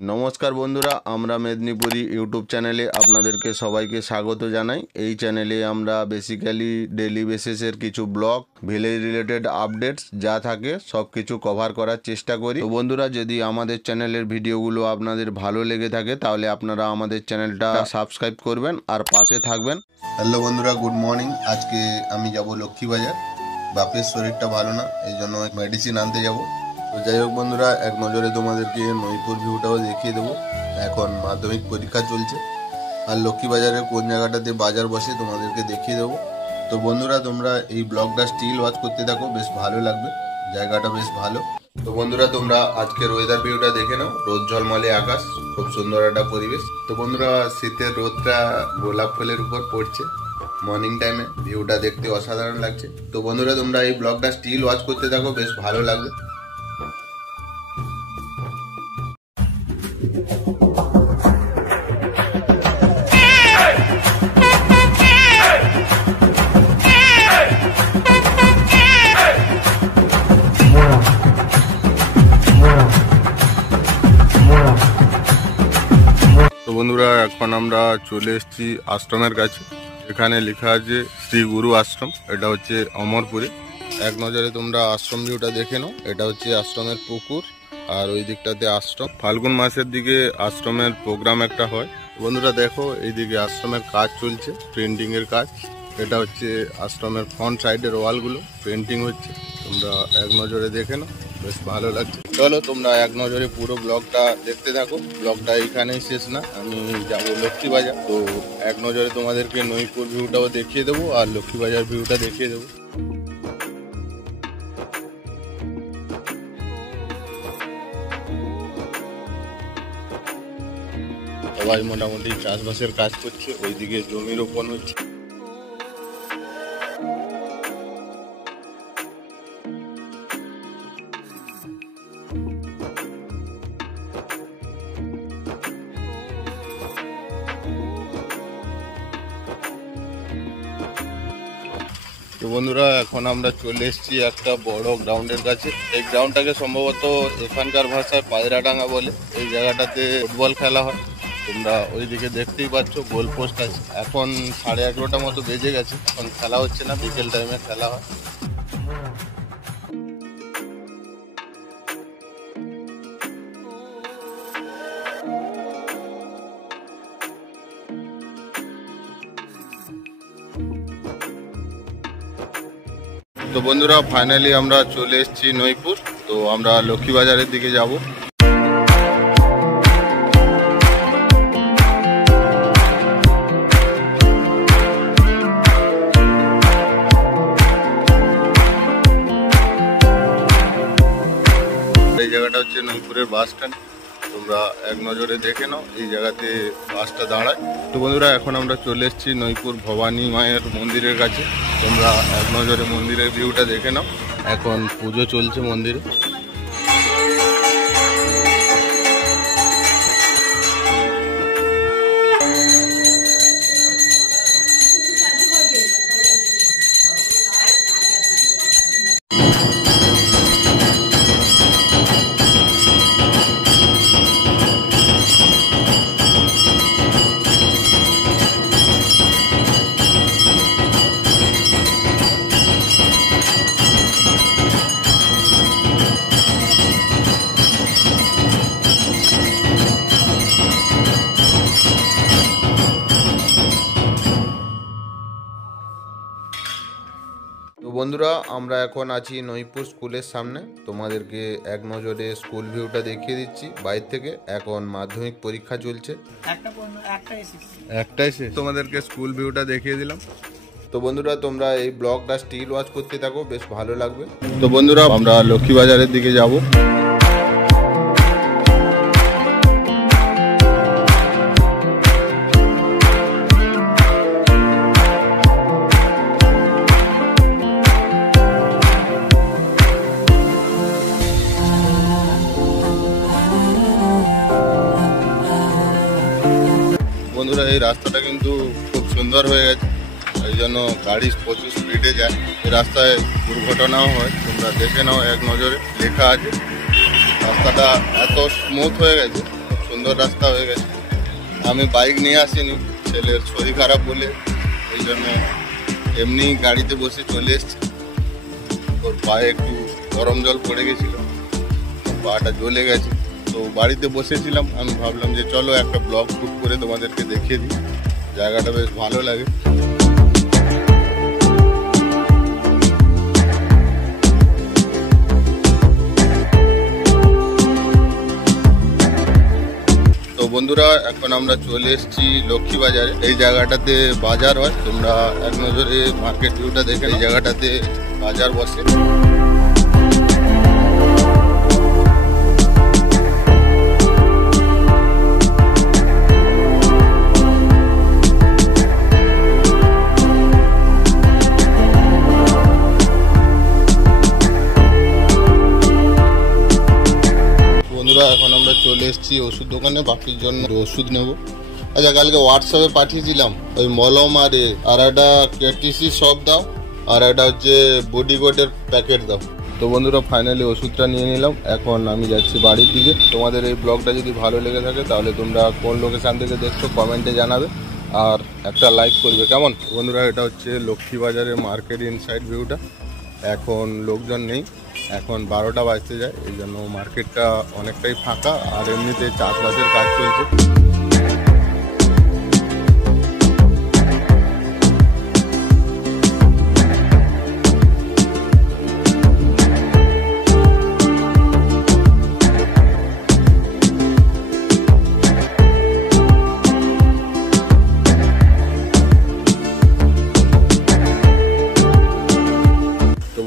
নমস্কার বন্ধুরা, আমরা মেদিনীপুরি ইউটিউব চ্যানেলে আপনাদেরকে সবাইকে স্বাগত জানাই। এই চ্যানেলে আমরা বেসিক্যালি ডেলি বেসিসের কিছু ব্লগ, ভিলেজ রিলেটেড আপডেটস যা থাকে সব কিছু কভার করার চেষ্টা করি। তো বন্ধুরা, যদি আমাদের চ্যানেলের ভিডিওগুলো আপনাদের ভালো লেগে থাকে তাহলে আপনারা আমাদের চ্যানেলটা সাবস্ক্রাইব করবেন আর পাশে থাকবেন। হ্যালো বন্ধুরা, গুড মর্নিং। আজকে আমি যাব লক্ষ্মীবাজার। বাপের শরীরটা ভালো না, এই জন্য মেডিসিন আনতে যাব। তো যাই হোক বন্ধুরা, এক নজরে তোমাদেরকে নইপুর ভিউটাও দেখিয়ে দেবো। এখন মাধ্যমিক পরীক্ষা চলছে আর লক্ষ্মীবাজারের কোন জায়গাটাতে বাজার বসে তোমাদেরকে দেখিয়ে দেবো। তো বন্ধুরা, তোমরা এই ব্লগটা স্টিল ওয়াচ করতে থাকো, বেশ ভালো লাগবে, জায়গাটা বেশ ভালো। তো বন্ধুরা, তোমরা আজকের ওয়েদার ভিউটা দেখে নাও। রোদ ঝলমলে আকাশ, খুব সুন্দর একটা পরিবেশ। তো বন্ধুরা, শীতের রোদটা গোলাপ ফুলের উপর পড়ছে মর্নিং টাইমে, ভিউটা দেখতে অসাধারণ লাগছে। তো বন্ধুরা, তোমরা এই ব্লগটা স্টিল ওয়াচ করতে থাকো, বেশ ভালো লাগবে। তো বন্ধুরা, এখন আমরা চলে এসেছি আশ্রমের কাছে। এখানে লেখা আছে শ্রী গুরু আশ্রম। এটা হচ্ছে অমরপুরে। এক নজরে তোমরা আশ্রম ভিউটা দেখে নাও। এটা হচ্ছে আশ্রমের পুকুর আর ওই দিকটাতে আশ্রম। ফাল্গুন মাসের দিকে আশ্রমের প্রোগ্রাম একটা হয়। বন্ধুরা দেখো, এইদিকে আশ্রমের কাজ চলছে, প্রিন্টিং এর কাজ। এটা হচ্ছে আশ্রমের ফ্রন্ট সাইডের ওয়ালগুলো পেন্টিং হচ্ছে। তোমরা এক নজরে দেখে নাও, বেশ ভালো লাগছে। চলো তোমরা এক নজরে পুরো ব্লগটা দেখতে থাকো। ব্লগটা এখানেই শেষ না, আমি যাব লক্ষ্মীবাজার। তো এক নজরে তোমাদেরকে নইপুর ভিউটাও দেখিয়ে দেবো আর লক্ষ্মীবাজার ভিউটা দেখিয়ে দেবো। সবাই মোটামুটি চাষবাসের কাজ করছে, ওইদিকে জমি রোপণ হচ্ছে। তো বন্ধুরা, এখন আমরা চলে এসেছি একটা বড় গ্রাউন্ডের কাছে। এই গ্রাউন্ডটাকে সম্ভবত এখানকার ভাষায় পায়রাডাঙ্গা বলে। এই জায়গাটাতে ফুটবল খেলা হয়। তোমরা ওইদিকে দেখতেই পাচ্ছ, গোল পোস্ট আছে। এখন 11:30 মতো বেজে গেছে, এখন খেলা হচ্ছে না, বিকেল টাইমে খেলা হয়। তো বন্ধুরা, ফাইনালি আমরা চলে এসেছি নইপুর। তো আমরা লক্ষ্মীবাজারের দিকে যাব। এই জায়গাটা হচ্ছে নইপুরের বাস স্ট্যান্ড। তোমরা এক নজরে দেখে নাও, এই জায়গাতে বাসটা দাঁড়ায়। তো বন্ধুরা, এখন আমরা চলে এসেছি নইপুর ভবানী মায়ের মন্দিরের কাছে। তোমরা এক নজরে মন্দিরের ভিউটা দেখে নাও। এখন পুজো চলছে মন্দিরে। তো বন্ধুরা, আমরা এখন আছি নইপুর স্কুলের সামনে। তোমাদেরকে এক নজরে স্কুল ভিউটা দেখিয়ে দিচ্ছি বাইরে থেকে। এখন মাধ্যমিক পরীক্ষা চলছে, একটাই শেষ। তোমাদেরকে স্কুল ভিউটা দেখিয়ে দিলাম। তো বন্ধুরা, তোমরা এই ব্লগটা স্টিল ওয়াচ করতে থাকো, বেশ ভালো লাগবে। তো বন্ধুরা, আমরা লক্ষ্মীবাজারের দিকে যাব। বন্ধুরা, এই রাস্তাটা কিন্তু খুব সুন্দর হয়ে গেছে, এই জন্য গাড়ি প্রচুর স্পিডে যায়। এই রাস্তায় দুর্ঘটনাও হয়, তোমরা দেখে নাও এক নজরে, লেখা আছে। রাস্তাটা এত স্মুথ হয়ে গেছে, খুব সুন্দর রাস্তা হয়ে গেছে। আমি বাইক নিয়ে আসিনি, ছেলের শরীর খারাপ বলে, এই জন্য এমনি গাড়িতে বসে চলে এসছি। ওর পায়ে একটু গরম জল পড়ে গেছিল, পাটা জ্বলে গেছে। তো বাড়িতে বসেছিলাম, আমি ভাবলাম যে চলো একটা ব্লগ শ্যুট করে তোমাদেরকে দেখিয়ে দিই। জায়গাটা বেশ ভালো লাগে। তো বন্ধুরা, এখন আমরা চলে এসেছি লক্ষ্মী বাজারে। এই জায়গাটাতে বাজার হয়, তোমরা এক নজরে মার্কেট ভিউটা দেখে। এই জায়গাটাতে বাজার বসে। এখন আমরা চলে এসেছি ওষুধ দোকানে, বাকির জন্য ওষুধ নেব। আচ্ছা, কালকে হোয়াটসঅ্যাপে পাঠিয়েছিলাম ওই মলম আর একটা কেটিসি সব দাও, আর একটা হচ্ছে বডিগোটের প্যাকেট দাও। তো বন্ধুরা, ফাইনালি ওষুধটা নিয়ে নিলাম। এখন আমি যাচ্ছি বাড়ির দিকে। তোমাদের এই ব্লগটা যদি ভালো লেগে থাকে তাহলে তোমরা কোন লোকেশান থেকে দেখছো কমেন্টে জানাবে, আর একটা লাইক করবে, কেমন? বন্ধুরা, এটা হচ্ছে লক্ষ্মী বাজারের মার্কেট ইনসাইড ভিউটা। এখন লোকজন নেই, এখন 12টা বাজতে যায়, এই জন্য মার্কেটটা অনেকটাই ফাঁকা, আর এমনিতে চাষবাসের কাজ চলছে।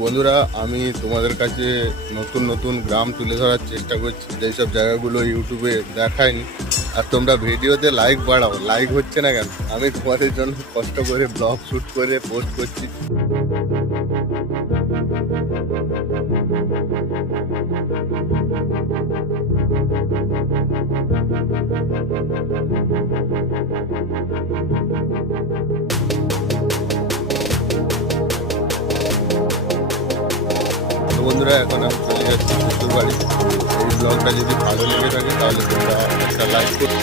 বন্ধুরা, আমি তোমাদের কাছে নতুন নতুন গ্রাম তুলে ধরার চেষ্টা করছি, যেসব জায়গাগুলো ইউটিউবে দেখায়নি। আর তোমরা ভিডিওতে লাইক বাড়াও, লাইক হচ্ছে না কেন? আমি তোমাদের জন্য কষ্ট করে ব্লগ শ্যুট করে পোস্ট করছি। বন্ধুরা, এখন আমি চলে যাচ্ছি শ্বশুর বাড়ি। এই ব্লগটা যদি ভালো লেগে থাকে তাহলে তোমরা একটা লাইক করো।